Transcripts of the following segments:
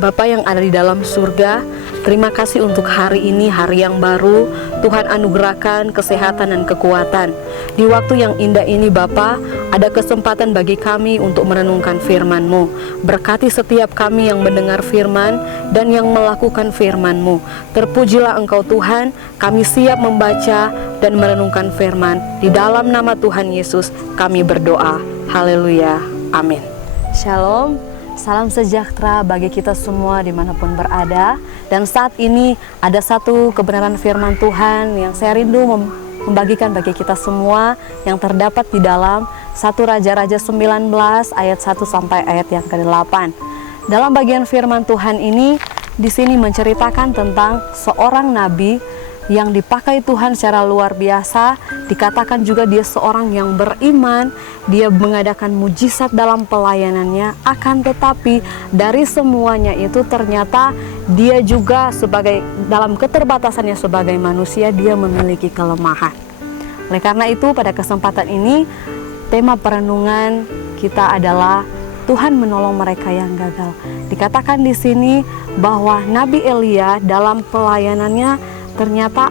Bapa yang ada di dalam surga, terima kasih untuk hari ini, hari yang baru. Tuhan anugerahkan kesehatan dan kekuatan. Di waktu yang indah ini Bapa, ada kesempatan bagi kami untuk merenungkan firman-Mu. Berkati setiap kami yang mendengar firman dan yang melakukan firman-Mu. Terpujilah Engkau Tuhan, kami siap membaca dan merenungkan firman. Di dalam nama Tuhan Yesus kami berdoa. Haleluya. Amin. Shalom. Salam sejahtera bagi kita semua dimanapun berada. Dan saat ini ada satu kebenaran firman Tuhan yang saya rindu membagikan bagi kita semua, yang terdapat di dalam 1 Raja-Raja 19 ayat 1 sampai ayat yang ke-8. Dalam bagian firman Tuhan ini, di sini menceritakan tentang seorang nabi yang dipakai Tuhan secara luar biasa. Dikatakan juga dia seorang yang beriman, dia mengadakan mujizat dalam pelayanannya. Akan tetapi dari semuanya itu ternyata dia juga sebagai dalam keterbatasannya sebagai manusia, dia memiliki kelemahan. Oleh karena itu pada kesempatan ini tema perenungan kita adalah Tuhan menolong mereka yang gagal. Dikatakan di sini bahwa Nabi Elia dalam pelayanannya ternyata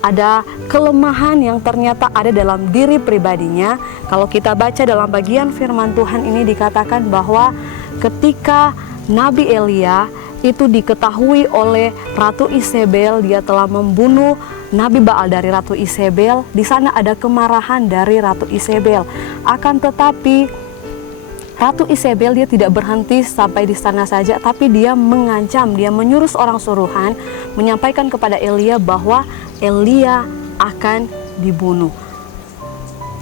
ada kelemahan yang ternyata ada dalam diri pribadinya. Kalau kita baca dalam bagian firman Tuhan ini dikatakan bahwa ketika Nabi Elia itu diketahui oleh Ratu Isabel, dia telah membunuh Nabi Baal dari Ratu Isabel. Di sana ada kemarahan dari Ratu Isabel. Akan tetapi Ratu Isabel dia tidak berhenti sampai di sana saja, tapi dia mengancam, dia menyuruh seorang suruhan menyampaikan kepada Elia bahwa Elia akan dibunuh.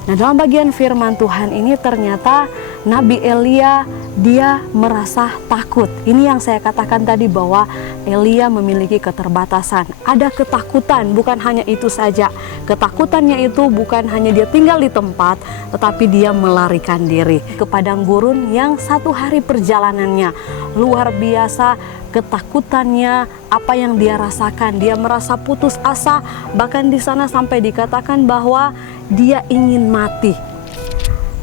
Nah, dalam bagian firman Tuhan ini ternyata Nabi Elia dia merasa takut. Ini yang saya katakan tadi bahwa Elia memiliki keterbatasan. Ada ketakutan, bukan hanya itu saja. Ketakutannya itu bukan hanya dia tinggal di tempat, tetapi dia melarikan diri ke padang gurun yang 1 hari perjalanannya. Luar biasa ketakutannya, apa yang dia rasakan. Dia merasa putus asa, bahkan di sana sampai dikatakan bahwa dia ingin mati.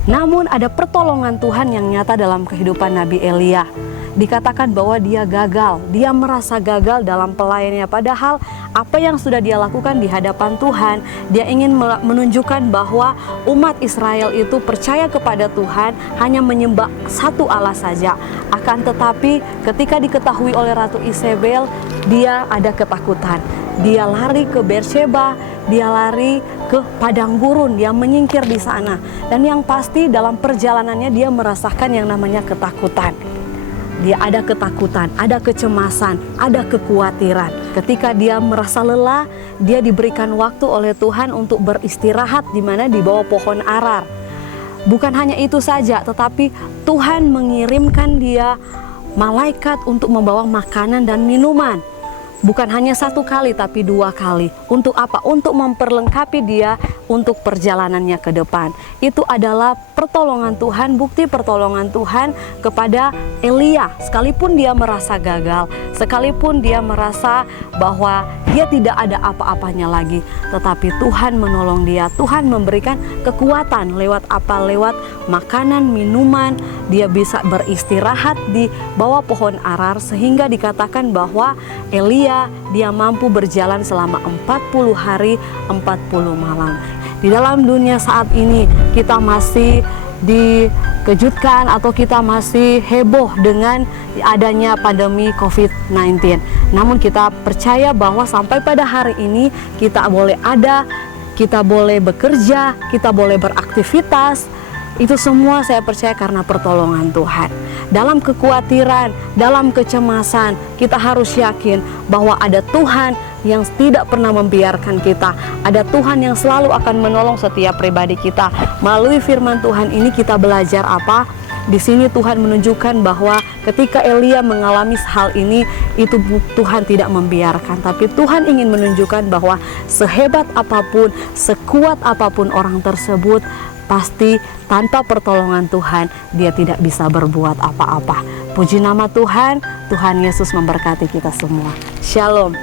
Namun ada pertolongan Tuhan yang nyata dalam kehidupan Nabi Elia. Dikatakan bahwa dia gagal, dia merasa gagal dalam pelayanannya. Padahal apa yang sudah dia lakukan di hadapan Tuhan, dia ingin menunjukkan bahwa umat Israel itu percaya kepada Tuhan, hanya menyembah satu Allah saja. Akan tetapi ketika diketahui oleh Ratu Isabel, dia ada ketakutan. Dia lari ke Beersheba, dia lari ke padang gurun, dia menyingkir di sana. Dan yang pasti dalam perjalanannya dia merasakan yang namanya ketakutan. Dia ada ketakutan, ada kecemasan, ada kekhawatiran. Ketika dia merasa lelah, dia diberikan waktu oleh Tuhan untuk beristirahat di mana di bawah pohon arar. Bukan hanya itu saja, tetapi Tuhan mengirimkan dia malaikat untuk membawa makanan dan minuman. Bukan hanya 1 kali tapi 2 kali. Untuk apa? Untuk memperlengkapi dia untuk perjalanannya ke depan. Itu adalah pertolongan Tuhan, bukti pertolongan Tuhan kepada Elia. Sekalipun dia merasa gagal, sekalipun dia merasa bahwa dia tidak ada apa-apanya lagi, tetapi Tuhan menolong dia. Tuhan memberikan kekuatan lewat apa? Lewat makanan, minuman. Dia bisa beristirahat di bawah pohon arar, sehingga dikatakan bahwa Elia dia mampu berjalan selama 40 hari 40 malam. Di dalam dunia saat ini kita masih dikejutkan atau kita masih heboh dengan adanya pandemi COVID-19. Namun kita percaya bahwa sampai pada hari ini kita boleh ada, kita boleh bekerja, kita boleh beraktivitas. Itu semua saya percaya karena pertolongan Tuhan. Dalam kekhawatiran, dalam kecemasan, kita harus yakin bahwa ada Tuhan yang tidak pernah membiarkan kita. Ada Tuhan yang selalu akan menolong setiap pribadi kita. Melalui firman Tuhan ini kita belajar apa? Di sini Tuhan menunjukkan bahwa ketika Elia mengalami hal ini, itu Tuhan tidak membiarkan. Tapi Tuhan ingin menunjukkan bahwa sehebat apapun, sekuat apapun orang tersebut, pasti tanpa pertolongan Tuhan dia tidak bisa berbuat apa-apa. Puji nama Tuhan, Tuhan Yesus memberkati kita semua. Shalom.